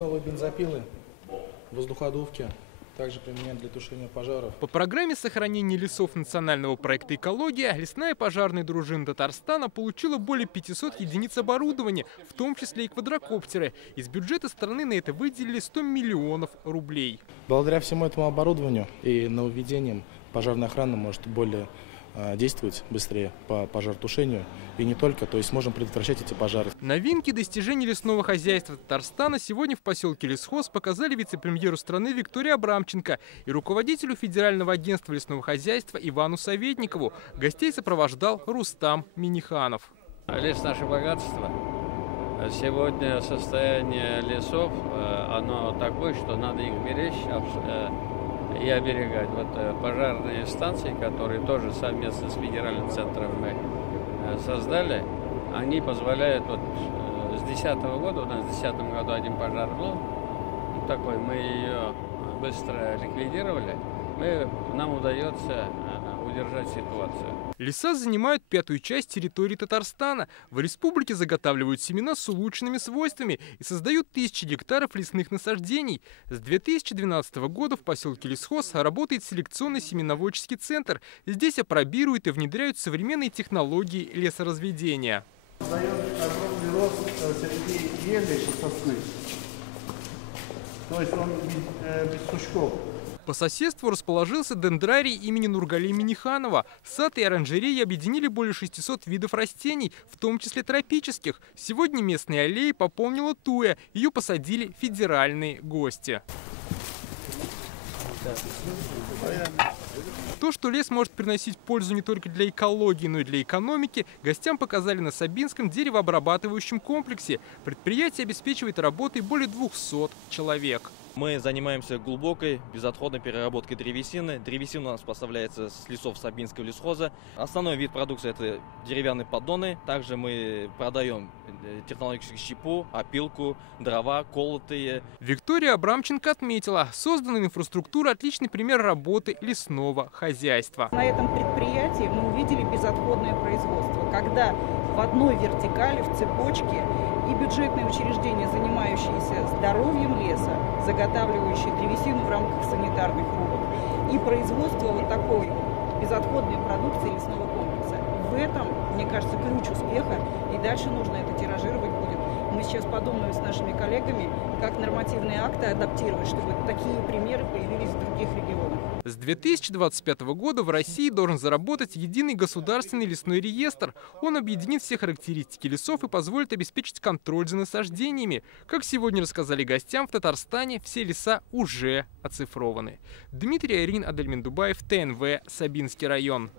Новые бензопилы, воздуходувки также применяют для тушения пожаров. По программе сохранения лесов национального проекта «Экология» лесная пожарная дружина Татарстана получила более 500 единиц оборудования, в том числе и квадрокоптеры. Из бюджета страны на это выделили 100 миллионов рублей. Благодаря всему этому оборудованию и нововведениям пожарная охрана может более действовать быстрее по пожаротушению и не только, то есть можем предотвращать эти пожары. Новинки достижений лесного хозяйства Татарстана сегодня в поселке Лесхоз показали вице-премьеру страны Виктории Абрамченко и руководителю Федерального агентства лесного хозяйства Ивану Советникову. Гостей сопровождал Рустам Миниханов. Лес – наше богатство. Сегодня состояние лесов, оно такое, что надо их беречь и оберегать. Вот пожарные станции, которые тоже совместно с федеральным центром мы создали, они позволяют, вот с 2010 года, у нас в 2010 году один пожар был, такой, мы ее быстро ликвидировали, нам удается удержать ситуацию. Леса занимают 5-ю часть территории Татарстана. В республике заготавливают семена с улучшенными свойствами и создают тысячи гектаров лесных насаждений. С 2012 года в поселке Лесхоз работает селекционный семеноводческий центр. Здесь апробируют и внедряют современные технологии лесоразведения. Дает огромный рост среди ели и сосны. То есть он без сучков. По соседству расположился дендрарий имени Нургали Миниханова. Сад и оранжереи объединили более 600 видов растений, в том числе тропических. Сегодня местные аллеи пополнила туя. Ее посадили федеральные гости. То, что лес может приносить пользу не только для экологии, но и для экономики, гостям показали на Сабинском деревообрабатывающем комплексе. Предприятие обеспечивает работой более 200 человек. Мы занимаемся глубокой, безотходной переработкой древесины. Древесина у нас поставляется с лесов Сабинского лесхоза. Основной вид продукции – это деревянные поддоны. Также мы продаем технологическую щепу, опилку, дрова, колотые. Виктория Абрамченко отметила, созданная инфраструктура – отличный пример работы лесного хозяйства. На этом предприятии мы увидели безотходное производство, когда в одной вертикали, в цепочке, и бюджетные учреждения, занимающиеся здоровьем леса, заготавливающие древесину в рамках санитарных рубок, и производство вот такой безотходной продукции лесного комплекса. В этом, мне кажется, ключ успеха, и дальше нужно это тиражировать будет. Мы сейчас подумаем с нашими коллегами, как нормативные акты адаптировать, чтобы такие примеры появились в других регионах. С 2025 года в России должен заработать единый государственный лесной реестр. Он объединит все характеристики лесов и позволит обеспечить контроль за насаждениями. Как сегодня рассказали гостям, в Татарстане все леса уже оцифрованы. Дмитрий Айрин, Адельмин Дубаев, ТНВ, Сабинский район.